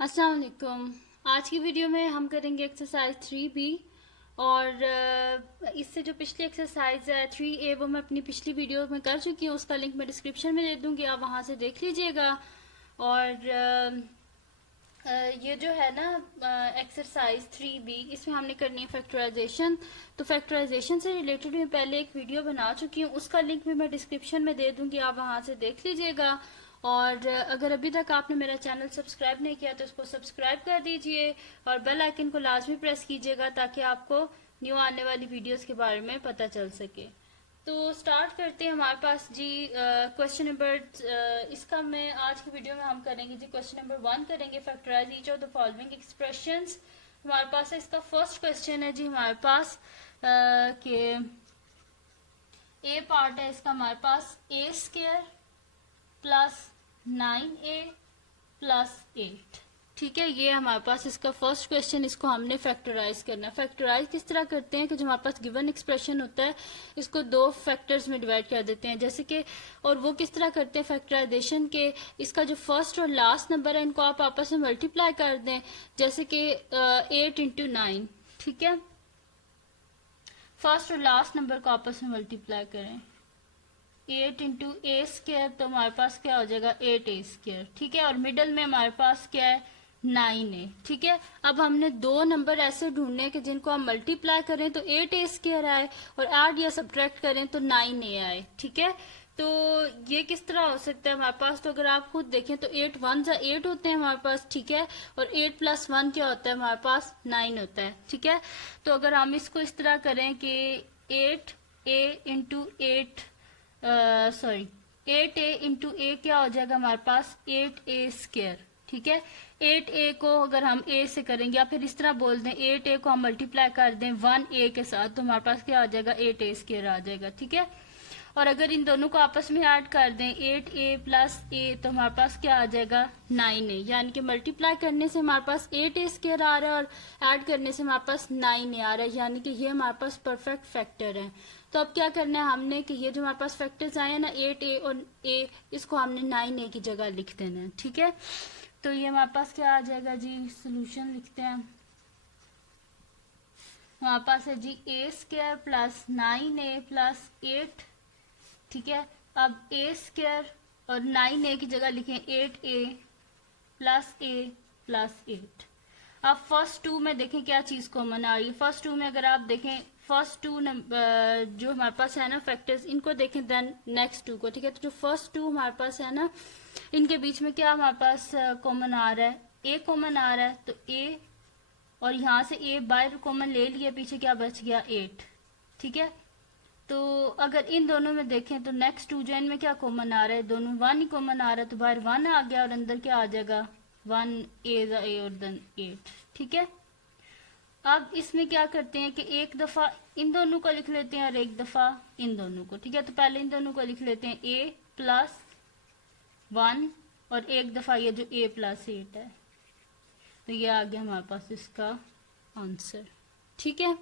अस्सलाम वालेकुम। आज की वीडियो में हम करेंगे एक्सरसाइज 3B और इससे जो पिछली एक्सरसाइज है 3A वो मैं अपनी पिछली वीडियो में कर चुकी हूँ। उसका लिंक मैं डिस्क्रिप्शन में दे दूँगी, आप वहाँ से देख लीजिएगा। और ये जो है ना एक्सरसाइज 3B, इसमें हमने करनी है फैक्टराइजेशन। तो फैक्टराइजेशन से रिलेटेड मैं पहले एक वीडियो बना चुकी हूँ, उसका लिंक भी मैं डिस्क्रिप्शन में दे दूँगी, आप वहाँ से देख लीजिएगा। और अगर अभी तक आपने मेरा चैनल सब्सक्राइब नहीं किया तो उसको सब्सक्राइब कर दीजिए और बेल आइकन को लाजमी प्रेस कीजिएगा ताकि आपको न्यू आने वाली वीडियोस के बारे में पता चल सके। तो स्टार्ट करते हैं। हमारे पास जी क्वेश्चन नंबर इसका मैं आज की वीडियो में हम करेंगे जी क्वेश्चन नंबर 1 करेंगे, factorise each of the following expressions. हमारे पास है इसका फर्स्ट क्वेश्चन है जी हमारे पास के ए पार्ट है इसका हमारे पास ए स्क्वायर प्लस 9A प्लस 8। ठीक है, ये हमारे पास इसका फर्स्ट क्वेश्चन, इसको हमने फैक्टराइज करना है। फैक्टराइज किस तरह करते हैं कि जो हमारे पास गिवन एक्सप्रेशन होता है इसको दो फैक्टर्स में डिवाइड कर देते हैं, जैसे कि और वो किस तरह करते हैं फैक्टराइजेशन के, इसका जो फर्स्ट और लास्ट नंबर है इनको आप आपस में मल्टीप्लाई कर दें, जैसे कि 8 इंटू 9। ठीक है, फर्स्ट और लास्ट नंबर को आपस में मल्टीप्लाई करें, 8 इंटू ए स्क्र, तो हमारे पास क्या हो जाएगा 8A स्क्र। ठीक है, और मिडल में हमारे पास क्या है 9A। ठीक है, अब हमने दो नंबर ऐसे ढूंढने के जिनको हम मल्टीप्लाई करें तो 8A स्क्र आए और ऐड या सब्ट्रैक्ट करें तो 9A आए। ठीक है, तो ये किस तरह हो सकता है हमारे पास, तो अगर आप खुद देखें तो 8 1 जा 8 होते हैं हमारे पास। ठीक है, और 8 प्लस 1 क्या होता है हमारे पास 9 होता है। ठीक है, तो अगर हम इसको इस तरह करें कि 8A into 8 sorry 8A into ए क्या हो जाएगा हमारे पास 8A स्क्र। ठीक है, 8A को अगर हम A से करेंगे या फिर इस तरह बोल दें 8A को हम मल्टीप्लाई कर दें 1A के साथ तो हमारे पास क्या आ जाएगा 8A स्क्र आ जाएगा। ठीक है, और अगर इन दोनों को आपस में ऐड कर दें 8A प्लस A तो हमारे पास क्या आ जाएगा 9A, यानी कि मल्टीप्लाई करने से हमारे पास 8A स्क्र आ रहा है और ऐड करने से हमारे पास 9A आ रहा है, यानी कि ये हमारे पास परफेक्ट फैक्टर है। तो अब क्या करना है हमने कि ये जो हमारे पास फैक्टर्स आए हैं ना 8A और A, इसको हमने 9A की जगह लिख देना है। ठीक है, तो ये हमारे पास क्या आ जाएगा जी, सोल्यूशन लिखते हैं। हमारे पास है जी A square plus 9A plus 8। ठीक है, अब A स्क्र और 9A की जगह लिखें 8A प्लस A प्लस 8। अब फर्स्ट टू में देखें क्या चीज कॉमन आ रही है। फर्स्ट टू में अगर आप देखें फर्स्ट टू जो हमारे पास है ना फैक्टर्स, इनको देखें देन नेक्स्ट टू को। ठीक है, तो जो फर्स्ट टू हमारे पास है ना इनके बीच में क्या हमारे पास कॉमन आ रहा है, ए कॉमन आ रहा है, तो ए और यहाँ से ए बाहर कॉमन ले लिया, पीछे क्या बच गया 8। ठीक है, तो अगर इन दोनों में देखें तो नेक्स्ट टू जो इनमें क्या कॉमन आ रहा है, दोनों 1 ही कॉमन आ रहा है, तो बाहर 1 आ गया और अंदर क्या आ जाएगा 1A और देन 8। ठीक है, अब इसमें क्या करते हैं कि एक दफा इन दोनों को लिख लेते हैं और एक दफा इन दोनों को। ठीक है, तो पहले इन दोनों को लिख लेते हैं A प्लस 1 और एक दफा ये जो A प्लस 8 है, तो ये आ गया हमारे पास इसका आंसर। ठीक है,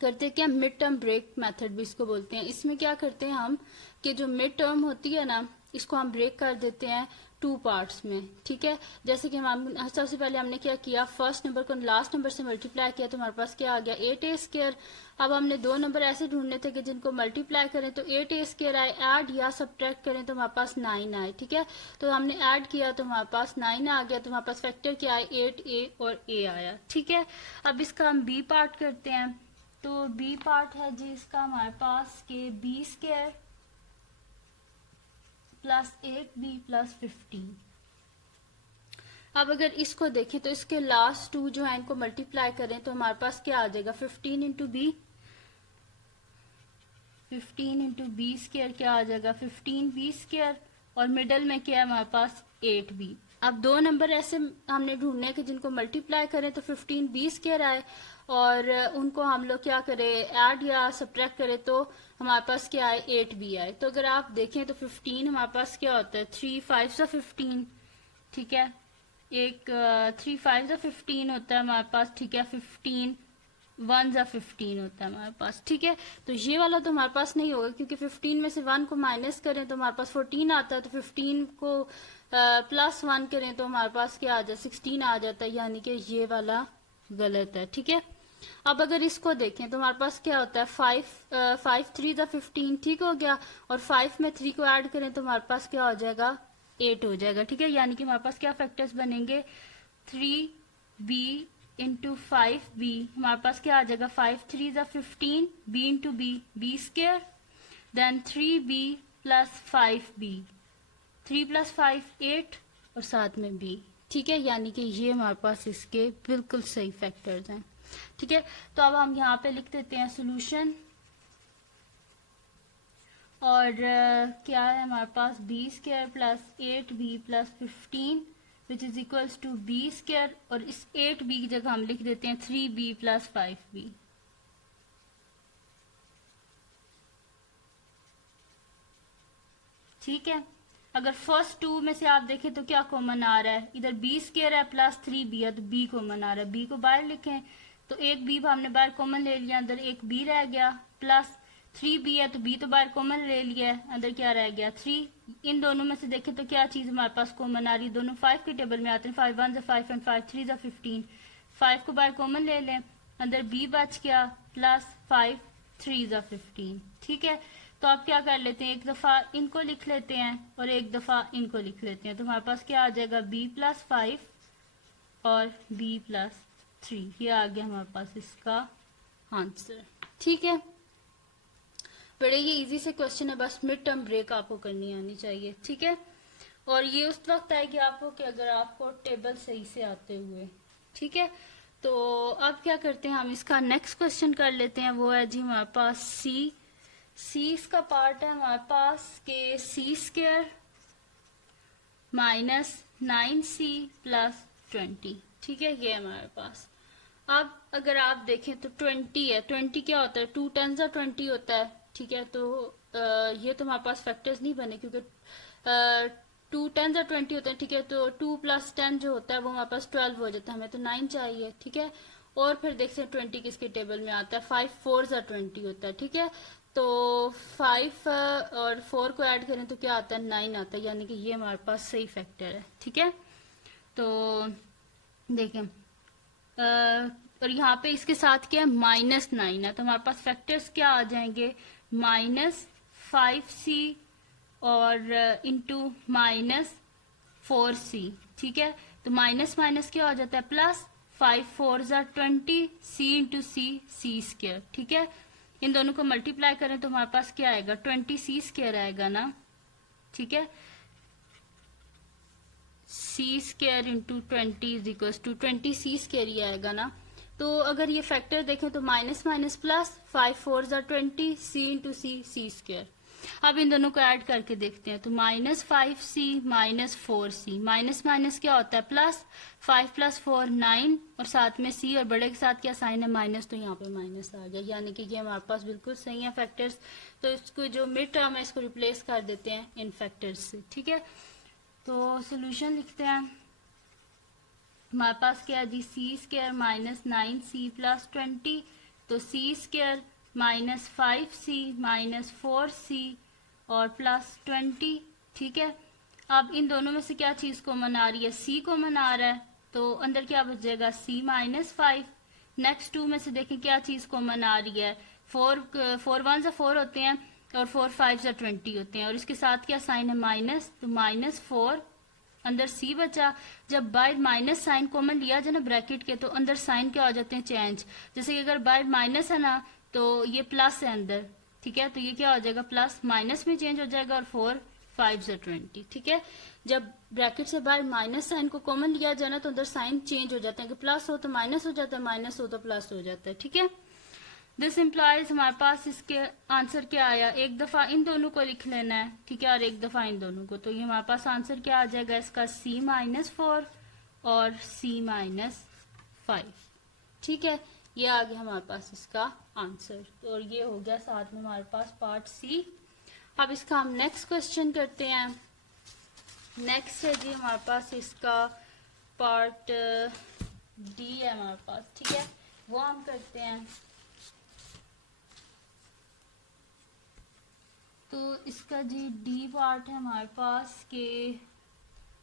करते क्या मिड टर्म ब्रेक मेथड भी इसको बोलते हैं। इसमें क्या करते हैं हम कि जो मिड टर्म होती है ना इसको हम ब्रेक कर देते हैं टू पार्ट्स में। ठीक है, जैसे कि हम सबसे पहले हमने क्या किया, फर्स्ट नंबर को लास्ट नंबर से मल्टीप्लाई किया तो हमारे पास क्या आ गया 8A स्क्र। अब हमने दो नंबर ऐसे ढूंढने थे कि जिनको मल्टीप्लाई करें तो 8A स्क्र आए, ऐड या सब्ट्रैक्ट करें तो हमारे पास 9 आए। ठीक है, तो हमने ऐड किया तो हमारे पास 9 आ गया, तो हमारे पास फैक्टर क्या आए 8A और A आया। ठीक है, अब इसका हम बी पार्ट करते हैं। तो बी पार्ट है जी इसका हमारे पास के B square plus 8B plus 15। अब अगर इसको देखें तो इसके लास्ट टू जो है इनको मल्टीप्लाई करें तो हमारे पास क्या आ जाएगा 15 into b, 15 into b square क्या आ जाएगा 15B स्क्र और मिडल में क्या है हमारे पास 8B। अब दो नंबर ऐसे हमने ढूंढने के जिनको मल्टीप्लाई करें तो 15B स्क्र आए और उनको हम लोग क्या करें ऐड या सब्ट्रैक्ट करें तो हमारे पास क्या आए 8B आए। तो अगर आप देखें तो 15 हमारे पास क्या होता है 3 5 सा 15। ठीक है, एक 3 5 सा 15 होता है हमारे पास। ठीक है, 15 1 जा 15 होता है हमारे पास। ठीक है, तो ये वाला तो हमारे पास नहीं होगा क्योंकि 15 में से 1 को माइनस करें तो हमारे पास 14 आता है, तो 15 को +1 करें तो हमारे पास क्या आ जाए 16 आ जाता है, यानी कि ये वाला गलत है। ठीक है, अब अगर इसको देखें तो हमारे पास क्या होता है 5 3 ज़ा 15, ठीक हो गया, और 5 में 3 को ऐड करें तो हमारे पास क्या हो जाएगा 8 हो जाएगा। ठीक है, यानी कि हमारे पास क्या फैक्टर्स बनेंगे 3b इंटू 5b, हमारे पास क्या आ जाएगा 5 3 ज़ा 15, b into b square, then 3b plus 5b, 3 + 5 8 और साथ में b। ठीक है, यानी कि ये हमारे पास इसके बिल्कुल सही फैक्टर्स हैं। ठीक है, तो अब हम यहाँ पे लिख देते हैं सोल्यूशन, और क्या है हमारे पास b² plus 8b plus 15 which is equals to b², और इस 8b की जगह हम लिख देते हैं 3b प्लस 5b। ठीक है, अगर फर्स्ट टू में से आप देखें तो क्या कॉमन आ रहा है, इधर b² है प्लस 3b है, तो b कॉमन आ रहा है, b को बाहर लिखें तो एक b हमने बाहर कॉमन ले लिया, अंदर एक b रह गया, प्लस 3b है तो b तो बाहर कॉमन ले लिया है, अंदर क्या रह गया 3। इन दोनों में से देखें तो क्या चीज हमारे पास कॉमन आ रही है, दोनों 5 के टेबल में आते हैं, 5 1 ज़ा 5 एंड 5 3 ज़ा 15, 5 को बाहर कॉमन ले लें, अंदर b बच गया प्लस 5 3 ज़ा 15। ठीक है, तो आप क्या कर लेते हैं, एक दफा इनको लिख लेते हैं और एक दफा इनको लिख लेते हैं, तो हमारे पास क्या आ जाएगा b प्लस 5 और b प्लस 3, ये आ गया हमारे पास इसका आंसर। ठीक है, बड़े ये इजी से क्वेश्चन है, बस मिड टर्म ब्रेक आपको करनी आनी चाहिए। ठीक है, और ये उस वक्त आएगी आपको कि अगर आपको टेबल सही से आते हुए। ठीक है, तो अब क्या करते हैं हम इसका नेक्स्ट क्वेश्चन कर लेते हैं, वो है जी हमारे पास सी इसका पार्ट है हमारे पास के c² माइनस 9c प्लस 20। ठीक है, ये हमारे पास। अब अगर आप देखें तो 20 है, 20 क्या होता है 2 10 ज़ा 20 होता है। ठीक है, तो ये तो हमारे पास फैक्टर्स नहीं बने क्योंकि 2 10 ज़ा 20 होता है। ठीक है, तो 2 + 10 जो होता है वो हमारे पास 12 हो जाता है, हमें तो 9 चाहिए। ठीक है, और फिर देखते हैं 20 किसके टेबल में आता है, 5 4 ज़ा 20 होता है। ठीक है, तो 5 और 4 को ऐड करें तो क्या आता है 9 आता है, यानी कि ये हमारे पास सही फैक्टर है। ठीक है, तो देखें और यहाँ पे इसके साथ क्या है -9 है, तो हमारे पास फैक्टर्स क्या आ जाएंगे -5c और इंटू -4c। ठीक है, तो माइनस माइनस क्या हो जाता है प्लस, 5 4 ज़ा 20 c इंटू c²। ठीक है, इन दोनों को मल्टीप्लाई करें तो हमारे पास क्या आएगा 20c² आएगा ना। ठीक है, c² into 20 is equals to 20c² ही आएगा ना। तो अगर ये फैक्टर देखें तो माइनस माइनस प्लस, 5 4 ज़ा 20 c इंटू c²। अब इन दोनों को ऐड करके देखते हैं तो -5c -4c, माइनस माइनस क्या होता है प्लस, 5 + 4 9 और साथ में c और बड़े के साथ क्या साइन है माइनस, तो यहाँ पे माइनस आ गया, यानी कि ये हमारे पास बिल्कुल सही है फैक्टर्स। तो इसको जो मिड टर्म है इसको रिप्लेस कर देते हैं इन फैक्टर्स से। ठीक है, तो सोल्यूशन लिखते हैं, हमारे पास क्या है जी c² माइनस 9c प्लस 20, तो c² minus 5c minus 4c और प्लस 20। ठीक है, अब इन दोनों में से क्या चीज कॉमन आ रही है, c कॉमन आ रहा है, तो अंदर क्या बचेगा c माइनस 5। नेक्स्ट टू में से देखें क्या चीज कॉमन आ रही है, 4 1 ज़ा 4 होते हैं और 4 5 ज़ा 20 होते हैं, और इसके साथ क्या साइन है माइनस, तो -4 अंदर c बचा। जब बाहर माइनस साइन कॉमन लिया जाए ना ब्रैकेट के, तो अंदर साइन क्या हो जाते हैं चेंज, जैसे कि अगर बाहर माइनस है ना तो ये प्लस है अंदर। ठीक है, तो ये क्या हो जाएगा प्लस माइनस में चेंज हो जाएगा, और 4 5 ज़ा 20। ठीक है, जब ब्रैकेट से बाहर माइनस साइन को कॉमन लिया जाए ना तो अंदर साइन चेंज हो जाते हैं, कि प्लस हो तो माइनस हो जाता है, माइनस हो तो प्लस हो जाता है। ठीक है, दिस इम्प्लाइज हमारे पास इसके आंसर क्या आया, एक दफा इन दोनों को लिख लेना है। ठीक है, और एक दफा इन दोनों को, तो ये हमारे पास आंसर क्या आ जाएगा इसका c -4 और c -5। ठीक है, ये आ गया हमारे पास इसका आंसर, और ये हो गया साथ में हमारे पास पार्ट सी। अब इसका हम नेक्स्ट क्वेश्चन करते हैं। नेक्स्ट है जी हमारे पास इसका पार्ट डी है हमारे पास। ठीक है, वो हम करते हैं। तो इसका जी डी पार्ट है हमारे पास के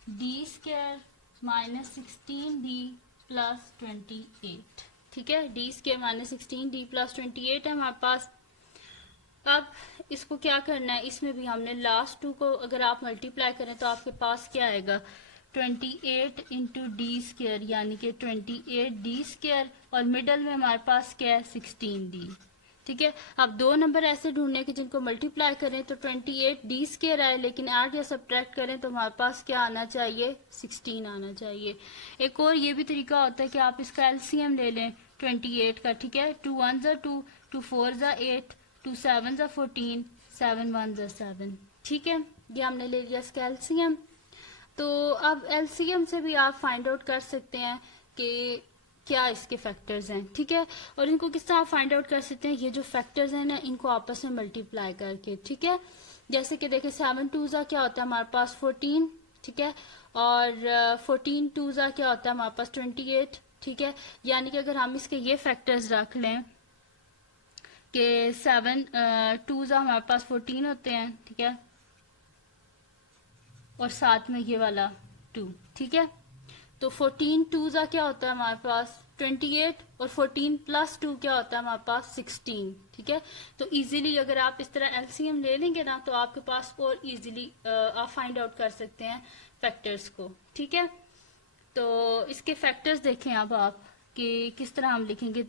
D square minus 16d plus 28। ठीक है, D square minus 16d plus 28 है हमारे पास। अब इसको क्या करना है, इसमें भी हमने लास्ट टू को अगर आप मल्टीप्लाई करें तो आपके पास क्या आएगा, 28 इंटू डी स्क्वायर यानी कि 28d स्क्वायर, और मिडल में हमारे पास क्या है, 16d। ठीक है, अब दो नंबर ऐसे ढूंढने के जिनको मल्टीप्लाई करें तो 28d स्क्वायर आए, लेकिन ऐड या सब्ट्रैक्ट करें तो हमारे पास क्या आना चाहिए, 16 आना चाहिए। एक और ये भी तरीका होता है कि आप इसका एलसीएम ले लें 28 का। ठीक है, 2 1 ज़ा 2, 2 4 ज़ा 8, 2 7 ज़ा 14, 7 1 ज़ा 7। ठीक है, ये हमने ले लिया इसका एलसीएम। तो अब एलसीएम से भी आप फाइंड आउट कर सकते हैं कि क्या इसके फैक्टर्स हैं। ठीक है, और इनको किस तरह फाइंड आउट कर सकते हैं, ये जो फैक्टर्स हैं ना इनको आपस में मल्टीप्लाई करके। ठीक है, जैसे कि देखिए 7 2 ज़ा क्या होता है हमारे पास 14। ठीक है, और 14 2 ज़ा क्या होता है हमारे पास 28। ठीक है, यानी कि अगर हम इसके ये फैक्टर्स रख लें कि 7 2 ज़ा हमारे पास 14 होते हैं। ठीक है, और साथ में ये वाला 2। ठीक है, तो 14 2 ज़ा क्या होता है हमारे पास 28, और 14 प्लस 2 क्या होता है हमारे पास 16। ठीक है, तो इजीली अगर आप इस तरह एलसीएम ले लेंगे ना तो आपके पास और इजीली आप फाइंड आउट कर सकते हैं फैक्टर्स को। ठीक है, तो इसके फैक्टर्स देखें अब आप कि किस तरह हम लिखेंगे।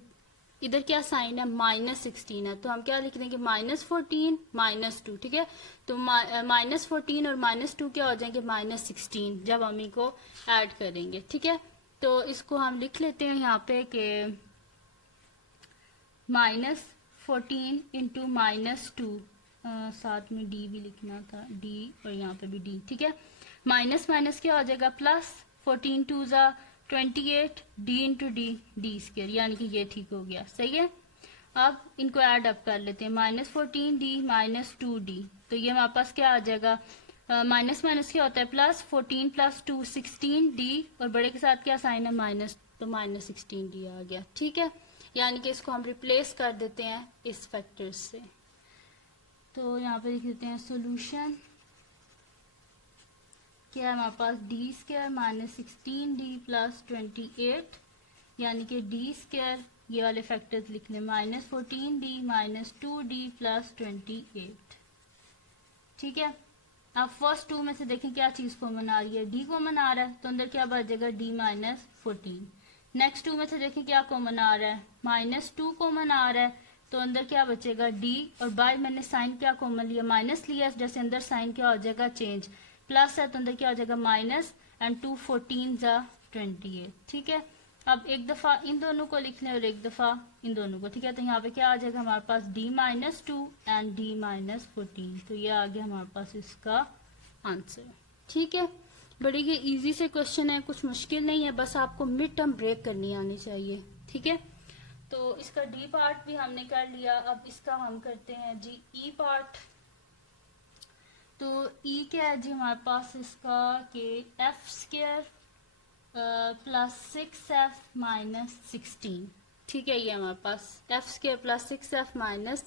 इधर क्या साइन है, -16 है, तो हम क्या लिख देंगे, -14 -2। ठीक है, तो -14 और -2 क्या हो जाएंगे, -16 जब हम इनको ऐड करेंगे। ठीक है, तो इसको हम लिख लेते हैं यहाँ पे कि -14 इंटू -2, साथ में डी भी लिखना था, डी और यहाँ पे भी डी। ठीक है, माइनस माइनस क्या हो जाएगा, प्लस 14 2 ज़ा 28, D into D, D square, यानी कि ये ठीक हो गया। सही है, अब इनको ऐड अप कर लेते हैं, -14d -2d, तो ये हमारे पास क्या आ जाएगा, माइनस माइनस क्या होता है, प्लस 14 प्लस 2 16d, और बड़े के साथ क्या साइन है, माइनस, तो -16d आ गया। ठीक है, यानी कि इसको हम रिप्लेस कर देते हैं इस फैक्टर्स से। तो यहाँ पे लिख देते हैं सोल्यूशन, क्या है हमारे पास, डी स्क्वायर -16d प्लस 28, यानी कि डी स्क्वायर, ये वाले फैक्टर्स लिख लें, -14d -2d प्लस 28। ठीक है, अब फर्स्ट टू में से देखें क्या चीज कॉमन आ रही है, डी कॉमन आ रहा है, तो अंदर क्या बच जाएगा, d -14। नेक्स्ट टू में से देखें क्या कॉमन आ रहा है, -2 कॉमन आ रहा है, तो अंदर क्या बचेगा, d, और बाय मैंने साइन क्या कॉमन लिया, माइनस लिया, जैसे अंदर साइन क्या हो जाएगा, चेंज, प्लस है तो अंदर क्या हो जाएगा, माइनस, एंड 2 14 ज़ा 28। ठीक है, अब एक दफा इन दोनों को लिख लें और एक दफा इन दोनों को। ठीक है, तो यहाँ पे क्या आ जाएगा हमारे पास, d -2 एंड d -14, तो ये आ गया हमारे पास इसका आंसर। ठीक है, बड़ी ही इजी से क्वेश्चन है, कुछ मुश्किल नहीं है, बस आपको मिड टर्म ब्रेक करनी आनी चाहिए। ठीक है, तो इसका डी पार्ट भी हमने कर लिया, अब इसका हम करते हैं जी ई पार्ट। तो ई क्या है जी हमारे पास इसका, कि F square plus 6f minus 16। ठीक है, ये हमारे पास f square plus 6f minus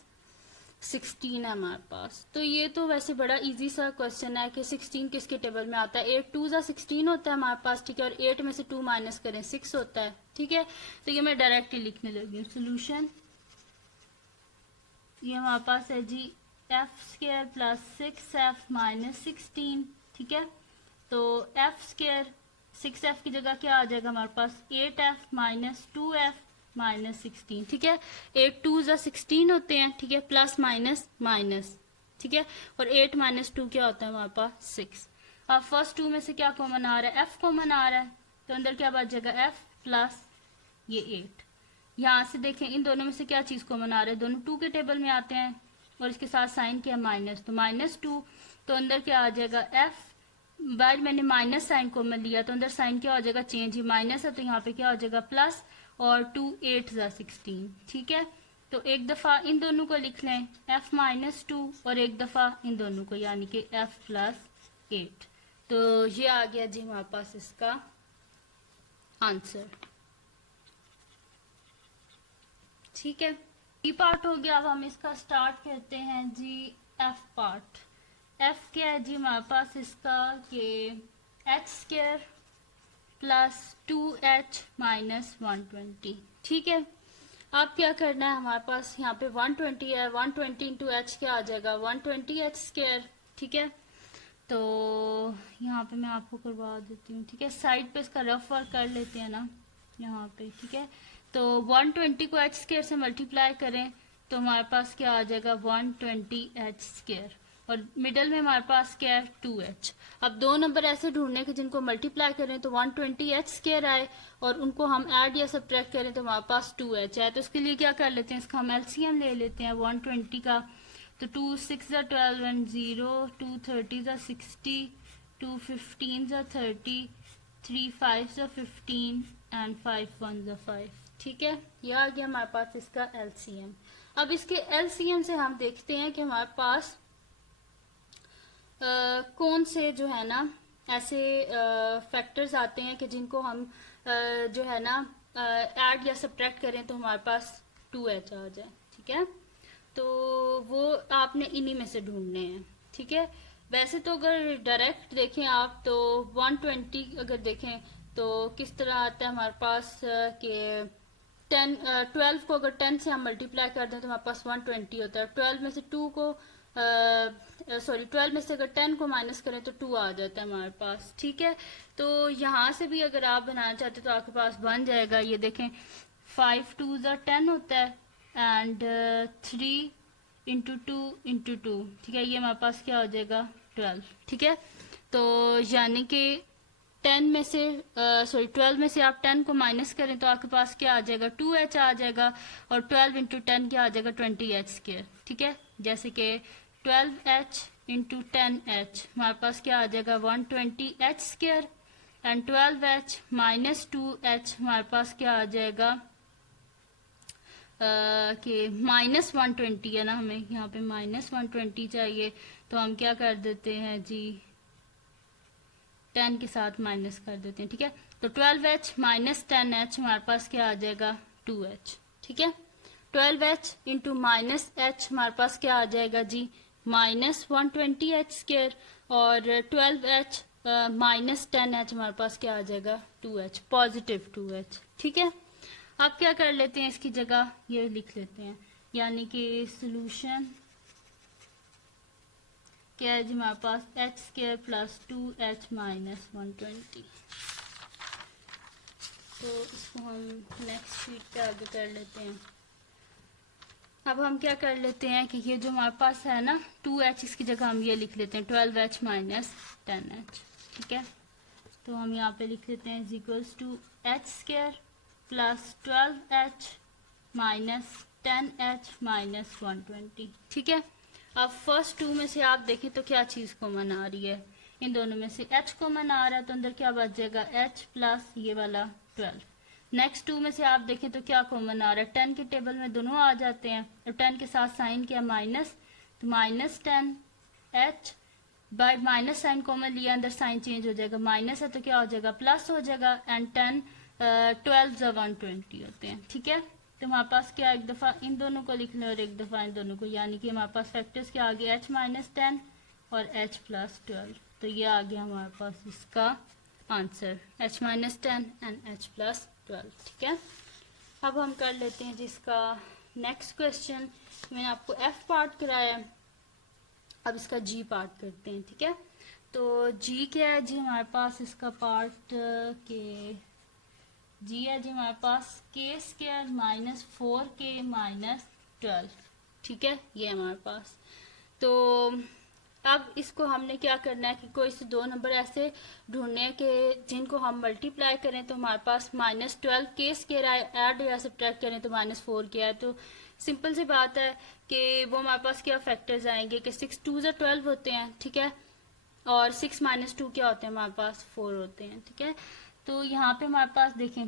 16 है हमारे पास। तो ये तो वैसे बड़ा इजी सा क्वेश्चन है कि 16 किसके टेबल में आता है, 8 2 ज़ा 16 होता है हमारे पास। ठीक है, और 8 में से 2 माइनस करें 6 होता है। ठीक है, तो ये मैं डायरेक्टली लिखने लगी हूँ, सोल्यूशन ये हमारे पास है जी f square plus 6f minus 16। ठीक है, तो एफ स्क्वायर 6f की जगह क्या आ जाएगा हमारे पास, 8f माइनस 2f माइनस 16। ठीक है, 8 2 ज़ा 16 होते हैं। ठीक है, प्लस माइनस माइनस। ठीक है, और 8 माइनस 2 क्या होता है हमारे पास, 6। अब फर्स्ट 2 में से क्या कॉमन आ रहा है, f कॉमन आ रहा है, तो अंदर क्या बच जाएगा, f प्लस ये 8। यहाँ से देखें इन दोनों में से क्या चीज कॉमन आ रहा है, दोनों 2 के टेबल में आते हैं, और इसके साथ साइन क्या, माइनस, तो -2, तो अंदर क्या आ जाएगा, f, बाद मैंने माइनस साइन कॉमन लिया तो अंदर साइन क्या हो जाएगा, चेंज, ही माइनस है तो यहाँ पे क्या हो जाएगा, प्लस, और 2 8 ज़ा 16। ठीक है, तो एक दफा इन दोनों को लिख लें, f -2, और एक दफा इन दोनों को, यानी कि f प्लस 8। तो ये आ गया जी हमारे पास इसका आंसर। ठीक है, ई पार्ट हो गया। अब हम इसका स्टार्ट करते हैं जी एफ पार्ट। एफ क्या है जी हमारे पास इसका, कि H square plus 2h minus 120। ठीक है, अब क्या करना है, हमारे पास यहाँ पे 120 है, 120 इंटू एच क्या आ जाएगा 120h स्क्वायर। ठीक है, तो यहाँ पे मैं आपको करवा देती हूँ। ठीक है, साइड पे इसका रफ वर्क कर लेते हैं ना यहाँ पे। ठीक है, तो 120 को h स्क्वायर से मल्टीप्लाई करें तो हमारे पास क्या आ जाएगा 120h स्क्वायर, और मिडल में हमारे पास क्या है 2h। अब दो नंबर ऐसे ढूंढने के जिनको मल्टीप्लाई करें तो 120h स्क्वायर आए, और उनको हम ऐड या सब्ट्रैक्ट करें तो हमारे पास 2h है। तो इसके लिए क्या कर लेते हैं, इसका हम एलसीएम ले लेते हैं 120 का। तो 2 6 12 1 0, 2 30 60, 2 15 30, 3 5 15 एंड 5 1 5। ठीक है, यह आ गया हमारे पास इसका एलसीएम। अब इसके एलसीएम से हम देखते हैं कि हमारे पास कौन से जो है ना ऐसे फैक्टर्स आते हैं कि जिनको हम जो है ना ऐड या सब्ट्रैक्ट करें तो हमारे पास 2h आ जाए। ठीक है, तो वो आपने इन्हीं में से ढूंढने हैं। ठीक है, वैसे तो अगर डायरेक्ट देखें आप तो 120 अगर देखें तो किस तरह आता है हमारे पास कि 12 को अगर 10 से हम मल्टीप्लाई कर दें तो हमारे पास 120 होता है। 12 में से 2 को 12 में से अगर 10 को माइनस करें तो 2 आ जाता है हमारे पास। ठीक है, तो यहाँ से भी अगर आप बनाना चाहते तो आपके पास बन जाएगा। ये देखें 5 2 10 होता है, एंड 3 इंटू 2 इंटू 2। ठीक है, ये हमारे पास क्या हो जाएगा 12। ठीक है, तो यानी कि 10 में से 12 में से आप 10 को माइनस करें तो आपके पास क्या आ जाएगा 2h आ जाएगा, और 12 इंटू 10 क्या आ जाएगा 20h स्क्वायर। ठीक है, जैसे कि 12h इंटू 10h हमारे पास क्या आ जाएगा 120h square, and 12h minus 2h हमारे पास क्या आ जाएगा कि माइनस 120 है ना, हमें यहाँ पे माइनस 120 चाहिए, तो हम क्या कर देते हैं जी 10 के साथ माइनस कर देते हैं। ठीक है, तो 12h माइनस 10h हमारे पास क्या आ जाएगा 2h। ठीक है, 12h इंटू माइनस h हमारे पास क्या आ जाएगा जी माइनस 120h स्क्वायर, और 12h माइनस 10h हमारे पास क्या आ जाएगा 2h, पॉजिटिव 2h। ठीक है, अब क्या कर लेते हैं, इसकी जगह ये लिख लेते हैं, यानी कि सोल्यूशन क्या है जी हमारे पास h square plus 2h minus 120। तो इसको हम नेक्स्ट शीट पे आगे कर लेते हैं। अब हम क्या कर लेते हैं कि ये जो हमारे पास है ना 2h, इसकी जगह हम ये लिख लेते हैं 12h माइनस 10h। ठीक है, तो हम यहाँ पे लिख लेते हैं is equals to h square plus 12h minus 10h minus 120। ठीक है, अब फर्स्ट 2 में से आप देखें तो क्या चीज कॉमन आ रही है, इन दोनों में से h कॉमन आ रहा है, तो अंदर क्या बच जाएगा h प्लस ये वाला 12। नेक्स्ट 2 में से आप देखें तो क्या कॉमन आ रहा है, 10 के टेबल में दोनों आ जाते हैं, और 10 के साथ साइन क्या माइनस, तो minus 10h by minus sign common लिया, अंदर साइन चेंज हो जाएगा, माइनस है तो क्या हो जाएगा प्लस हो जाएगा, एंड 10 12 120 होते हैं। ठीक है, तो हमारे पास क्या एक दफा इन दोनों को लिख लें और एक दफा इन दोनों को, यानी कि हमारे पास फैक्टर्स क्या आ गया h माइनस 10 और h प्लस 12। तो ये आ गया हमारे पास इसका answer h minus 10 and h plus 12। ठीक है, अब हम कर लेते हैं जिसका नेक्स्ट क्वेश्चन। मैंने आपको f पार्ट कराया, अब इसका g पार्ट करते हैं। ठीक है, तो g क्या है जी हमारे पास, इसका पार्ट के जी है जी हमारे पास k square minus 4k minus 12। ठीक है, ये हमारे पास। तो अब इसको हमने क्या करना है कि कोई से दो नंबर ऐसे ढूंढने के जिनको हम मल्टीप्लाई करें तो हमारे पास माइनस 12k स्क्वायर आए, ऐड या सब्ट्रैक्ट करें तो माइनस 4k आए। तो सिंपल सी बात है कि वो हमारे पास क्या फैक्टर्स आएंगे कि 6 2 12 होते हैं। ठीक है, और 6 माइनस 2 क्या होते हैं हमारे पास 4 होते हैं। ठीक है, तो यहाँ पे हमारे पास देखें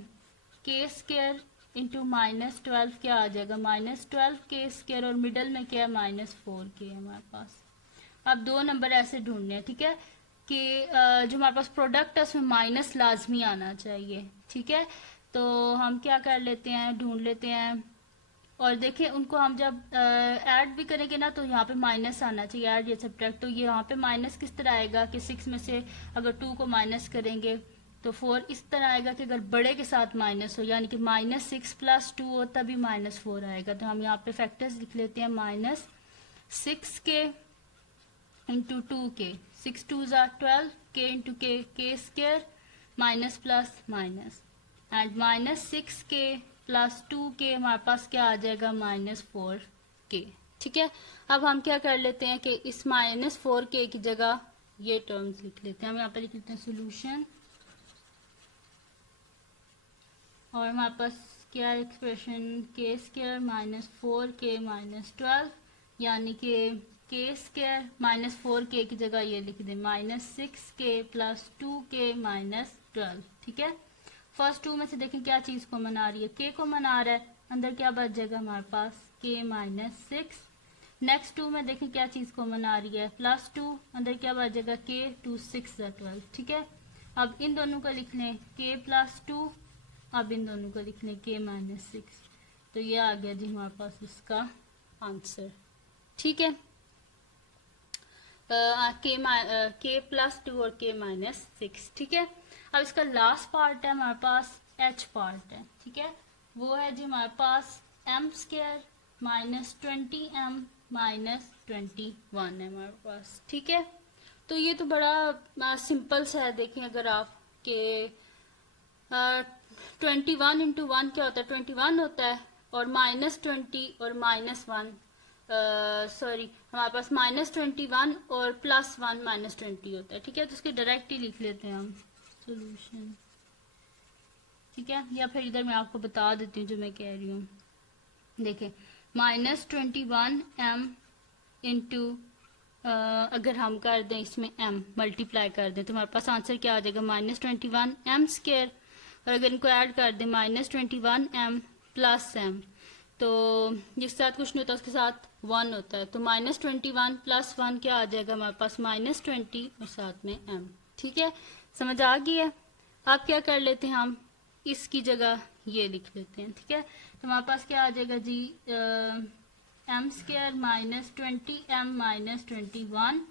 k स्क्वायर इंटू माइनस 12 क्या आ जाएगा माइनस 12k स्क्वायर, और मिडल में क्या है माइनस 4k है हमारे पास। अब दो नंबर ऐसे ढूंढने हैं। ठीक है, कि जो हमारे पास प्रोडक्ट है उसमें माइनस लाजमी आना चाहिए। ठीक है, तो हम क्या कर लेते हैं, ढूंढ लेते हैं और देखिए उनको हम जब ऐड भी करेंगे ना तो यहाँ पे माइनस आना चाहिए, ऐड या सब्ट्रैक्ट। तो ये यहाँ पे माइनस किस तरह आएगा कि 6 में से अगर 2 को माइनस करेंगे तो 4 इस तरह आएगा कि अगर बड़े के साथ माइनस हो, यानी कि -6 + 2 हो तभी -4 आएगा। तो हम यहाँ पे फैक्टर्स लिख लेते हैं, -6k into 2k, 6 2s are 12, k into k square minus plus minus, and -6k + 2k हमारे पास क्या आ जाएगा, -4k। ठीक है, अब हम क्या कर लेते हैं कि इस -4k की जगह ये टर्म्स लिख लेते हैं। हम यहाँ पे लिख लेते हैं सोल्यूशन, और हमारे पास क्या एक्सप्रेशन, k² -4k -12, यानी कि k² -4k की जगह ये लिख दें -6k + 2k -12। ठीक है, फर्स्ट 2 में से देखें क्या चीज कॉमन आ रही है, k कॉमन आ रहा है, अंदर क्या बच जाएगा हमारे पास, k -6। नेक्स्ट 2 में देखें क्या चीज कॉमन आ रही है, +2, अंदर क्या बच जाएगा, k 2 6 12। ठीक है, अब इन दोनों को लिख लें k + 2, अब इन दोनों को लिख लें k -6। तो ये आ गया जी हमारे पास इसका आंसर। ठीक है, k + 2 और k -6। ठीक है, अब इसका लास्ट पार्ट है हमारे पास, h पार्ट है। ठीक है, वो है जी हमारे पास m² -20m -21 है हमारे पास। ठीक है, तो ये तो बड़ा सिंपल सा है। देखें अगर आप के 21 इंटू 1 क्या होता है, 21 होता है, और -20 और -1 सॉरी हमारे पास -21 और +1 -20 होता है। ठीक है, तो इसके डायरेक्ट ही लिख लेते हैं हम सोल्यूशन। ठीक है, या फिर इधर मैं आपको बता देती हूँ जो मैं कह रही हूँ। देखिए -21m इंटू अगर हम कर दें इसमें m मल्टीप्लाई कर दें तो हमारे पास आंसर क्या आ जाएगा, -21m², और अगर इनको ऐड कर दें -21m + m, तो जिसके साथ कुछ नहीं होता उसके साथ 1 होता है, तो -21 + 1 क्या आ जाएगा हमारे पास, -20 और साथ में m। ठीक है, समझ आ गई है। आप क्या कर लेते हैं, हम इसकी जगह ये लिख लेते हैं। ठीक है, तो हमारे पास क्या आ जाएगा जी, m² -20m -21,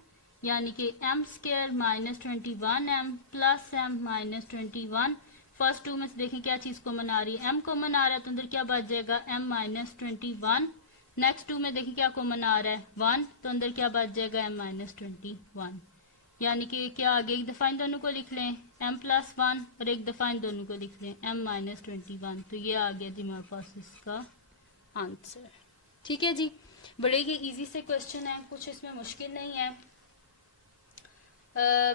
यानी कि m² -21m + m -21। फर्स्ट 2 में से देखें क्या चीज कॉमन आ रही है, m कॉमन आ रहा है, तो अंदर क्या बच जाएगा, m -21। नेक्स्ट 2 में देखें क्या कॉमन आ रहा है, 1, तो अंदर क्या बच जाएगा, m -21। यानी कि क्या आगे एक दफा इन दोनों को लिख लें m + 1, और एक दफा इन दोनों को लिख लें m -21। तो ये आ गया जी हमारे पास इसका आंसर। ठीक है जी, बड़े ही इजी से क्वेश्चन है, कुछ इसमें मुश्किल नहीं है,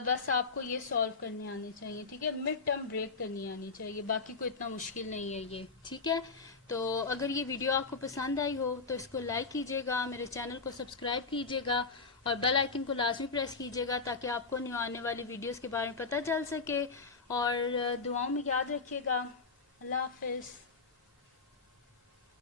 बस आपको ये सॉल्व करने आने चाहिए। ठीक है, मिड टर्म ब्रेक करनी आनी चाहिए, बाकी कोई इतना मुश्किल नहीं है ये। ठीक है, तो अगर ये वीडियो आपको पसंद आई हो तो इसको लाइक कीजिएगा, मेरे चैनल को सब्सक्राइब कीजिएगा, और बेल आइकन को लाजमी प्रेस कीजिएगा ताकि आपको न्यू आने वाली वीडियोस के बारे में पता चल सके। और दुआओं में याद रखिएगा। अल्लाह हाफिज़।